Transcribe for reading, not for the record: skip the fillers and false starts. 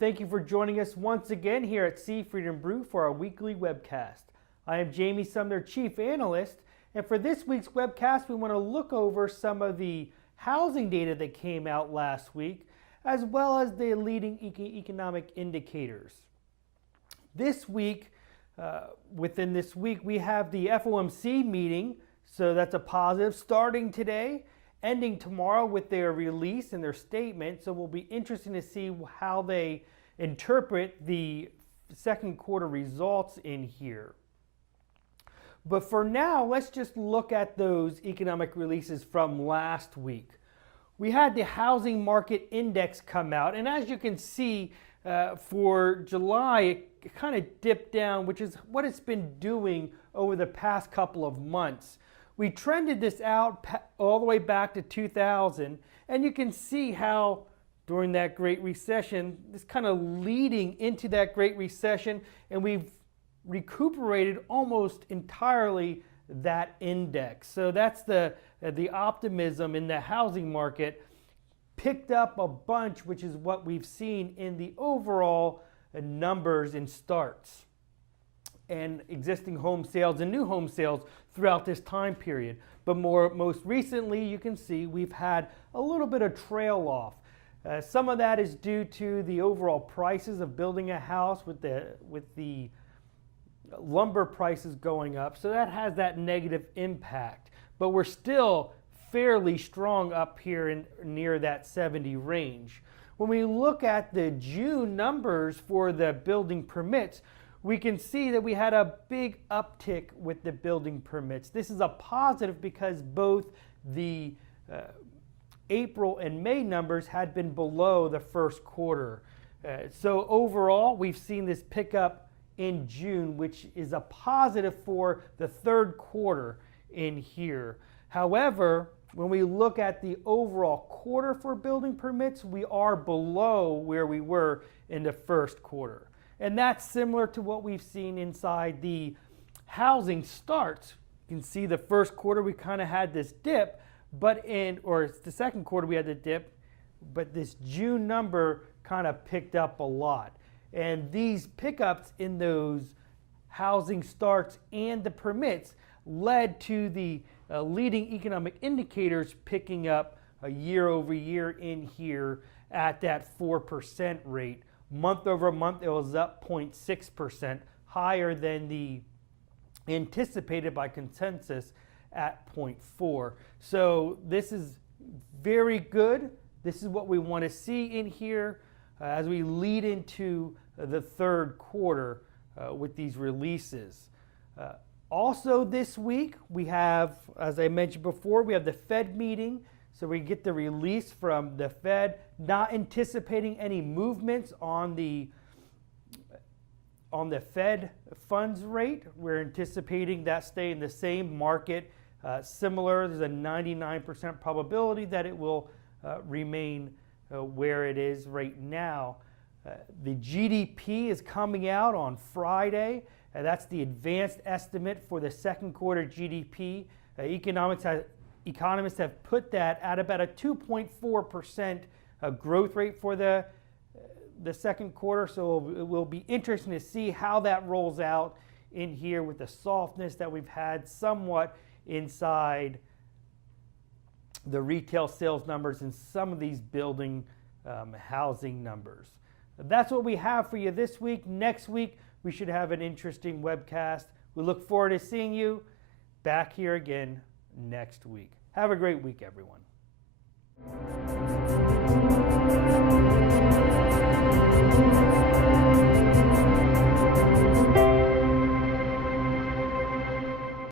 Thank you for joining us once again here at Sea Freedom Brew for our weekly webcast. I am Jamie Sumner, Chief Analyst, and for this week's webcast, we want to look over some of the housing data that came out last week, as well as the leading economic indicators. This week, within this week, we have the FOMC meeting, so that's a positive, starting today, ending tomorrow with their release and their statement. So we'll be interesting to see how they interpret the second quarter results in here. But for now, let's just look at those economic releases from last week. We had the housing market index come out, and as you can see, for July, it kind of dipped down, which is what it's been doing over the past couple of months. We trended this out all the way back to 2000, and you can see how during that Great Recession, this kind of leading into that Great Recession, and we've recuperated almost entirely that index. So that's the optimism in the housing market picked up a bunch, which is what we've seen in the overall numbers in starts and existing home sales and new home sales throughout this time period. But most recently, you can see we've had a little bit of trail off. Some of that is due to the overall prices of building a house with the lumber prices going up. So that has that negative impact. But we're still fairly strong up here near that 70 range. When we look at the June numbers for the building permits, we can see that we had a big uptick with the building permits. This is a positive because both the April and May numbers had been below the first quarter. So overall, we've seen this pick up in June, which is a positive for the third quarter in here. However, when we look at the overall quarter for building permits, we are below where we were in the first quarter. And that's similar to what we've seen inside the housing starts. You can see the first quarter we kind of had this dip, or the second quarter we had the dip, but this June number kind of picked up a lot. And these pickups in those housing starts and the permits led to the leading economic indicators picking up year over year in here at that 4% rate. Month over month, it was up 0.6%, higher than the anticipated by consensus at 0.4. So this is very good. This is what we want to see in here as we lead into the third quarter with these releases. Also this week, we have, as I mentioned before, we have the Fed meeting. So we get the release from the Fed, not anticipating any movements on the Fed funds rate. We're anticipating that staying the same market, similar. There's a 99% probability that it will remain where it is right now. The GDP is coming out on Friday. That's the advanced estimate for the second quarter GDP. Economists have put that at about a 2.4% growth rate for the second quarter. So it will be interesting to see how that rolls out in here with the softness that we've had somewhat inside the retail sales numbers and some of these building housing numbers. That's what we have for you this week. Next week, we should have an interesting webcast. We look forward to seeing you back here again next week. Have a great week, everyone.